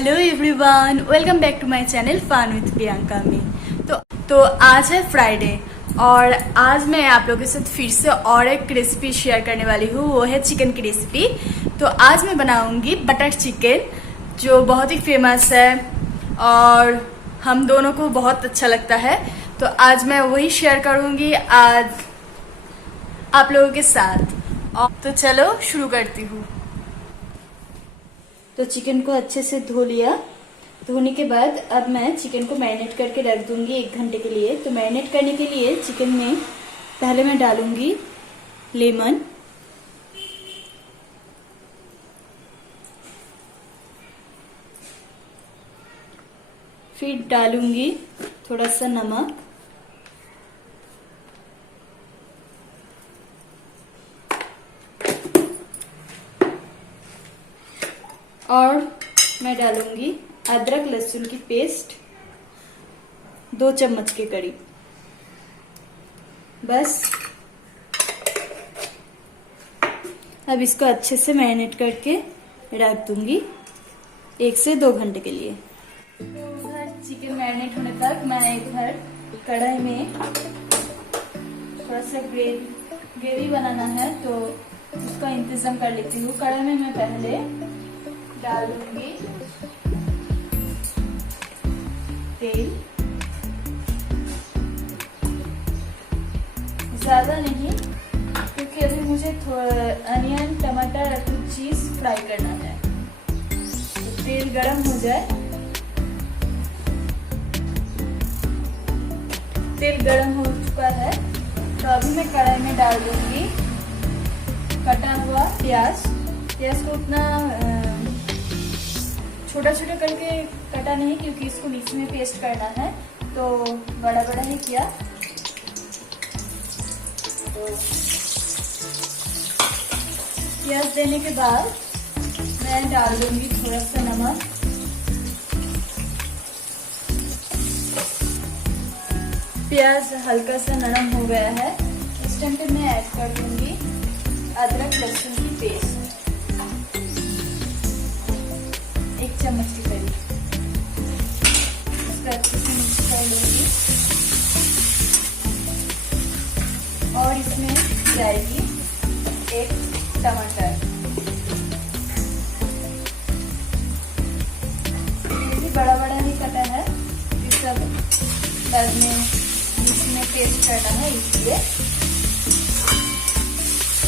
Hello everyone, welcome back to my channel fun with Priyanka में। तो आज है फ्राइडे और आज मैं आप लोगों के साथ फिर से और एक रेसिपी शेयर करने वाली हूँ। वो है चिकन की रेसिपी। तो आज मैं बनाऊंगी बटर चिकन, जो बहुत ही फेमस है और हम दोनों को बहुत अच्छा लगता है। तो आज मैं वही शेयर करूंगी आज आप लोगों के साथ। और तो चलो शुरू करती हूँ। तो चिकन को अच्छे से धो लिया। धोने के बाद अब मैं चिकन को मैरिनेट करके रख दूंगी 1 घंटे के लिए। तो मैरिनेट करने के लिए चिकन में पहले मैं डालूंगी लेमन, फिर डालूंगी थोड़ा सा नमक, और मैं डालूंगी अदरक लहसुन की पेस्ट 2 चम्मच के करीब। बस अब इसको अच्छे से मैरिनेट करके रख दूंगी 1 से 2 घंटे के लिए। तो उधर चिकन मैरिनेट होने तक मैं इधर कढ़ाई में थोड़ा सा ग्रेवी बनाना है, तो उसका इंतजाम कर लेती हूँ। कढ़ाई में मैं पहले डाल दूंगी तेल, ज्यादा नहीं क्योंकि अभी मुझे अनियन, टमाटर और कुछ चीज फ्राई करना है। तो तेल गरम हो जाए, तेल गरम हो चुका है तो अभी मैं कढ़ाई में डाल दूंगी कटा हुआ प्याज। प्याज को उतना छोटा छोटा करके कटा नहीं क्योंकि इसको मिक्सी में पेस्ट करना है, तो बड़ा बड़ा ही किया। तो प्याज देने के बाद मैं डाल दूंगी थोड़ा सा नमक, प्याज हल्का सा नरम हो गया है। इस टाइम पे मैं ऐड कर दूंगी अदरक लहसुन की पेस्ट 1 चम्मच के करीब। इसको अच्छे से मिक्स कर लूंगी और इसमें जाएगी 1 टमाटर। ये भी बड़ा बड़ा ही कटा है, ये सब बाद में इसमें पेस्ट करना है, इसलिए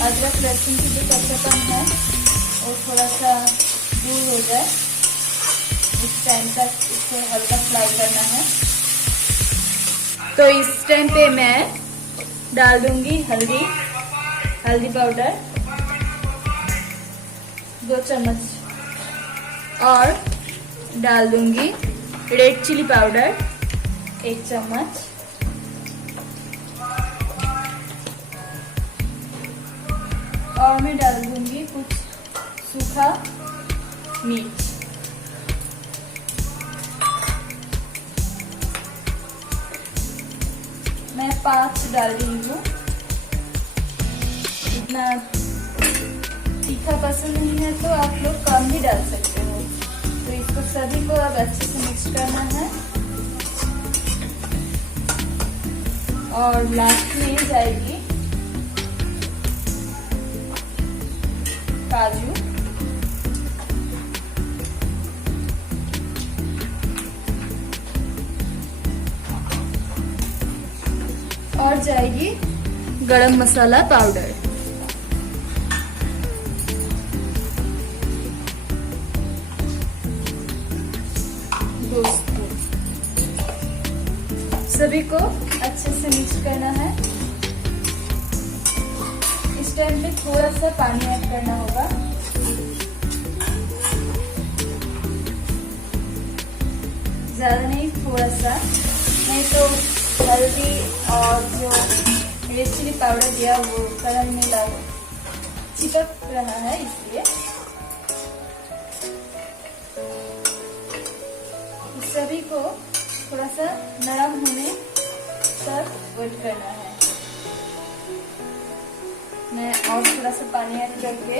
अदरक लहसुन की जो कच्चापन है वो थोड़ा सा दूर हो जाए, इस टाइम तक इसको हल्का फ्राई करना है। तो इस टाइम पे मैं डाल दूंगी हल्दी पाउडर 2 चम्मच और डाल दूंगी रेड चिली पाउडर 1 चम्मच और मैं डाल दूंगी कुछ सूखा मिर्च। मैं 5 डाल रही हूँ, इतना तीखा पसंद नहीं है तो आप लोग कम भी डाल सकते हो। तो इसको सभी को अब अच्छे से मिक्स करना है और लास्ट में जाएगी काजू, और जाएगी गरम मसाला पाउडर। दोस्तों सभी को अच्छे से मिक्स करना है। इस टाइम पे थोड़ा सा पानी ऐड करना होगा, ज्यादा नहीं, थोड़ा सा, नहीं तो हल्दी और जो रेड चिली पाउडर दिया वो कलर में चिपक रहा है, इसलिए इस सभी को थोड़ा सा नरम होने तक वेट करना है। मैं और थोड़ा सा पानी ऐड करके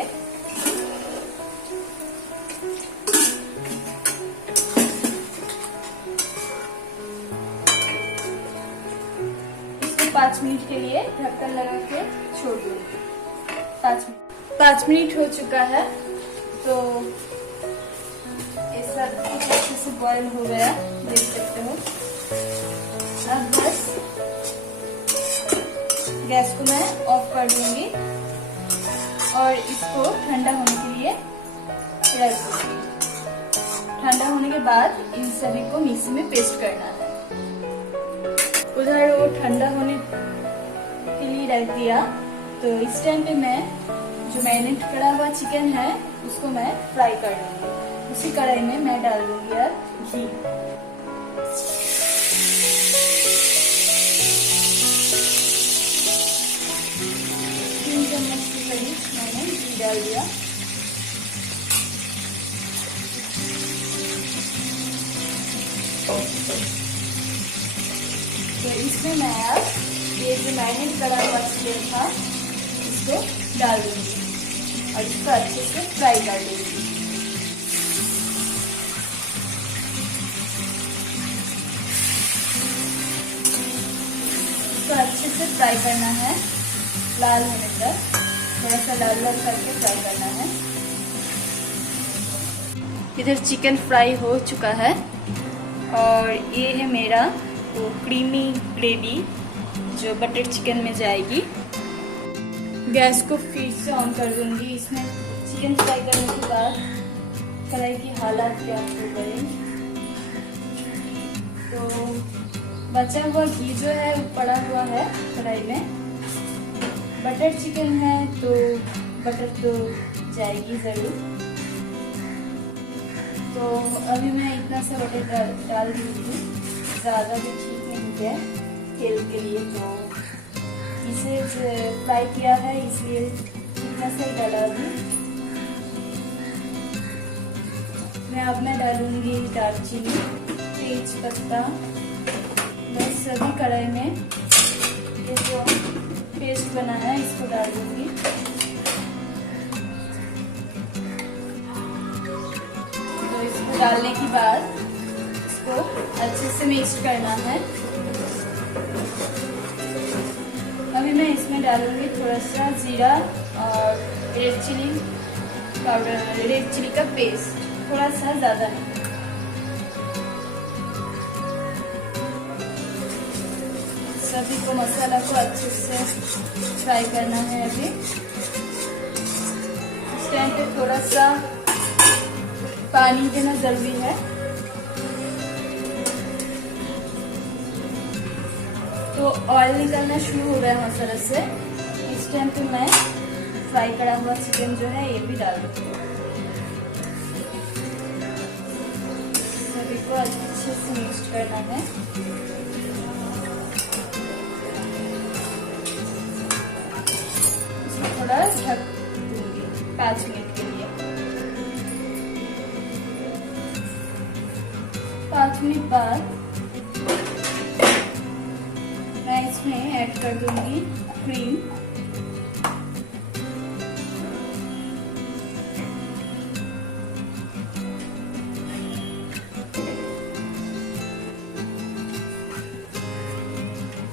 5 मिनट के लिए ढक्कन लगा के छोड़ दूंगी। 5 मिनट हो चुका है, तो ये सब कुछ अच्छे से बॉईल हो गया, देख सकते हो। अब बस गैस को मैं ऑफ कर दूंगी और इसको ठंडा होने के लिए रख दूंगी। ठंडा होने के बाद इन सभी को मिक्सी में पेस्ट करना है। उधर वो ठंडा होने के लिए रख दिया, तो इस टाइम पे मैं जो मैरिनेट करा हुआ चिकन है उसको मैं फ्राई कर लूंगी। उसी कढ़ाई में मैं डाल दूंगी अब घी। 3 चम्मच के करीब मैंने घी डाल दिया। तो इसमें मैं अब ये जो मैरिनेट करा हुआ चिकन था इसको डाल दूंगी और इसको अच्छे से फ्राई कर दूंगी। इसको अच्छे से फ्राई करना है, लाल होने तक थोड़ा सा लाल लाल करके फ्राई करना है। इधर चिकन फ्राई हो चुका है और ये है मेरा वो क्रीमी ग्रेवी जो बटर चिकन में जाएगी। गैस को फिर से ऑन कर दूंगी। इसमें चिकन फ्राई करने के बाद कढ़ाई की हालत क्या हो गई, तो बचा हुआ घी जो है वो पड़ा हुआ है कढ़ाई में। बटर चिकन है तो बटर तो जाएगी ज़रूर, तो अभी मैं इतना सा बटर डाल दूँगी। ज़्यादा भी ठीक नहीं है तेल के लिए, तो इसे फ्राई किया है इसलिए इतना सा ही डाला अभी। मैं डालूंगी दालचीनी, तेज पत्ता, बस सभी कढ़ाई में ये जो पेस्ट बना है इसको डाल दूंगी। तो इसको डालने के बाद इसको अच्छे से मिक्स करना है। अभी मैं इसमें डालूंगी थोड़ा सा जीरा और red chilli powder, red chilli का पेस्ट, थोड़ा सा, ज़्यादा नहीं। सभी को मसाला को अच्छे से फ्राई करना है। अभी इस टाइम पे थोड़ा सा पानी देना ज़रूरी है। तो ऑयल निकलना शुरू हो गया मसाला से। इस टाइम पे मैं फ्राई करा हुआ चिकन जो है ये भी डाल दूँगी। सभी को अच्छे से मिक्स करना है। इसको थोड़ा ढक दूँगी 5 मिनट के लिए। 5 मिनट बाद मैं इसमें ऐड कर दूंगी क्रीम।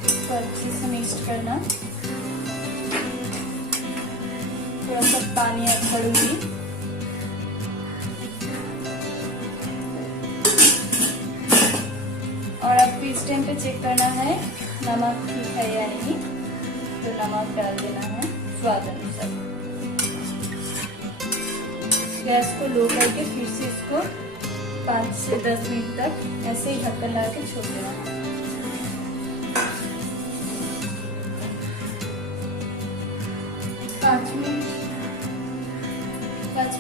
इसको अच्छे से मिक्स करना। थोड़ा सा पानी ऐड करूंगी। और अब इस टाइम पे चेक करना है नमक ठीक है या नहीं, तो नमक डाल देना है स्वाद अनुसार। गैस को लो करके फिर से इसको 5 से 10 मिनट तक ऐसे ही ढक्कन लगा के छोड़ देना है। 5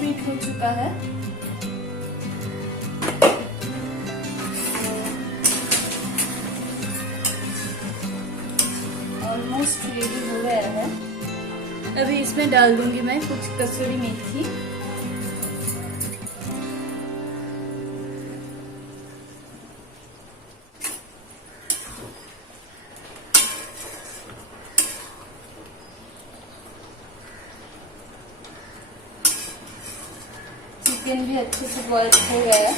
मिनट हो चुका है। ऑलमोस्ट रेडी हो गया है। अभी इसमें डाल दूंगी मैं कुछ कसूरी मेथी। चिकन भी अच्छे से बॉईल हो गया है,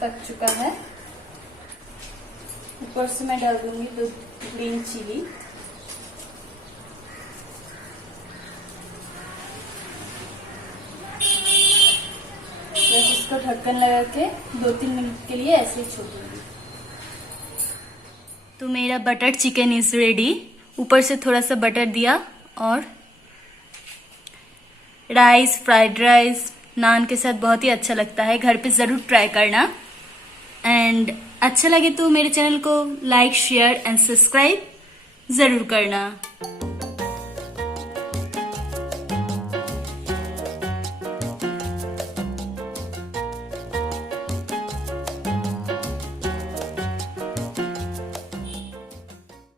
पक चुका है। ऊपर से मैं डाल दूंगी 2 ग्रीन चिली। बस इसको ढक्कन लगा के 2-3 मिनट के लिए ऐसे ही छोड़ दूंगी। तो मेरा बटर चिकन इज रेडी। ऊपर से थोड़ा सा बटर दिया और राइस, फ्राइड राइस, नान के साथ बहुत ही अच्छा लगता है। घर पे ज़रूर ट्राई करना। एंड अच्छा लगे तो मेरे चैनल को लाइक, शेयर एंड सब्सक्राइब ज़रूर करना।